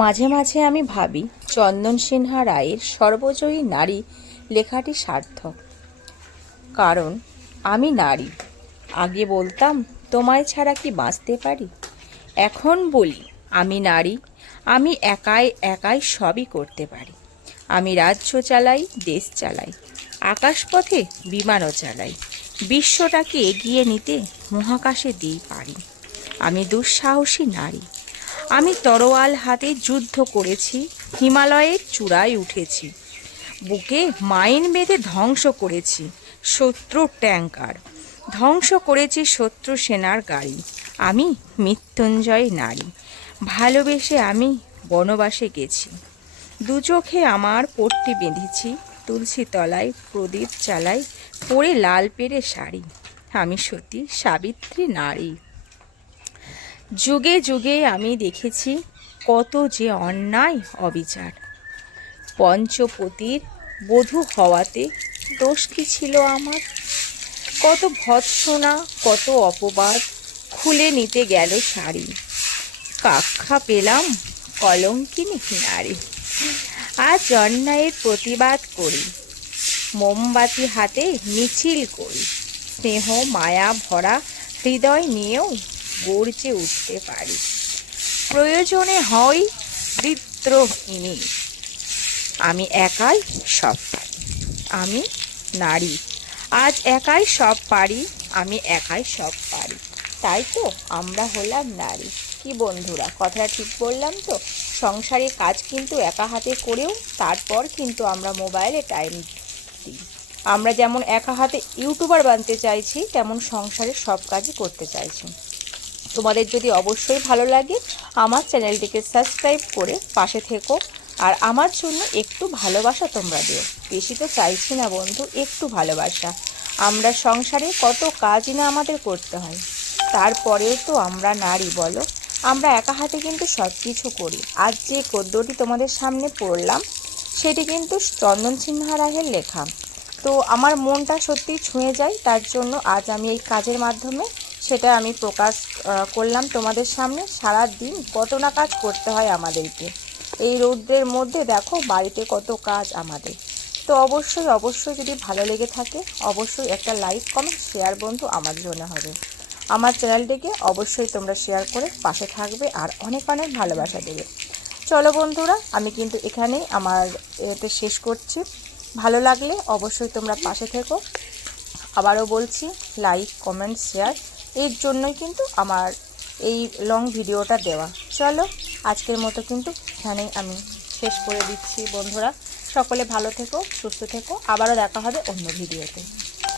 মাঝে মাঝে আমি ভাবি চন্দন সিনহা রায়ের সর্বজয়ী নারী লেখাটি সার্থক। কারণ আমি নারী। আগে বলতাম তোমায় ছাড়া কি বাঁচতে পারি, এখন বলি আমি নারী। আমি একাই একাই সবই করতে পারি। আমি রাজ্য চালাই, দেশ চালাই, আকাশপথে বিমানও চালাই, বিশ্বটাকে এগিয়ে নিতে মহাকাশে দিই পারি। আমি দুঃসাহসী নারী। আমি তরোয়াল হাতে যুদ্ধ করেছি, হিমালয়ের চূড়ায় উঠেছি, বুকে মাইন বেঁধে ধ্বংস করেছি শত্রুর ট্যাঙ্কার, ধ্বংস করেছি শত্রু সেনার গাড়ি। আমি মৃত্যুঞ্জয় নারী। ভালোবেসে আমি বনবাসে গেছি, দু চোখে আমার পট্টি বেঁধেছি, তুলসী তলায় প্রদীপ চালাই, পরে লাল পেরে শাড়ি। আমি সতী সাবিত্রী নারী। যুগে যুগে আমি দেখেছি কত যে অন্যায় অবিচার। পঞ্চপতির বধূ হওয়াতে দোষ কি ছিল আমার? কত ভৎসনা, কত অপবাদ, খুলে নিতে গেল শাড়ি। কাক্ষা পেলাম কলঙ্কিনী নারী। আজ অন্যায়ের প্রতিবাদ করি, মোমবাতি হাতে মিছিল করি, স্নেহ মায়া ভরা হৃদয় নিয়েও গর্জে উঠতে পারি। প্রয়োজনে হই বিদ্রোহিণী। আমি একাই সব পারি। আমি নারী, আজ একাই সব পারি। আমি একাই সব পারি, তাই তো আমরা হলাম নারী। কি বন্ধুরা, কথাটা ঠিক বললাম তো? সংসারে কাজ কিন্তু একা হাতে করেও তারপর কিন্তু আমরা মোবাইলে টাইম দিই। আমরা যেমন একা হাতে ইউটিউবার বানতে চাইছি, তেমন সংসারের সব কাজই করতে চাইছি। তোমাদের যদি অবশ্যই ভালো লাগে আমার চ্যানেলটিকে সাবস্ক্রাইব করে পাশে থেকো, আর আমার জন্য একটু ভালোবাসা তোমরা দিও। বেশি তো চাইছি না বন্ধু, একটু ভালোবাসা। আমরা সংসারে কত কাজই না আমাদের করতে হয়, তারপরেও তো আমরা নারী বলো। আমরা একা হাতে কিন্তু সব কিছু করি। আজ যে গদ্যটি তোমাদের সামনে পড়লাম সেটি কিন্তু চন্দন সিনহা রায়ের লেখা। তো আমার মনটা সত্যিই ছুঁয়ে যায়, তার জন্য আজ আমি এই কাজের মাধ্যমে সেটা আমি প্রকাশ করলাম তোমাদের সামনে। সারা দিন কত না কাজ করতে হয় আমাদেরকে, এই রৌদ্রের মধ্যে দেখো বাড়িতে কত কাজ আমাদের। তো অবশ্যই অবশ্যই যদি ভালো লেগে থাকে অবশ্যই একটা লাইক কমেন্ট শেয়ার বন্ধু আমার জন্য হবে। আমার চ্যানেলটিকে অবশ্যই তোমরা শেয়ার করে পাশে থাকবে আর অনেক অনেক ভালোবাসা দেবে। চলো বন্ধুরা, আমি কিন্তু এখানেই আমার এতে শেষ করছি। ভালো লাগলে অবশ্যই তোমরা পাশে থেকো। আবারও বলছি, লাইক কমেন্ট শেয়ার, এর জন্যই কিন্তু আমার এই লং ভিডিওটা দেওয়া। চলো আজকের মতো কিন্তু এখানেই আমি শেষ করে দিচ্ছি বন্ধুরা। সকলে ভালো থেকো, সুস্থ থেকো, আবারও দেখা হবে অন্য ভিডিওতে।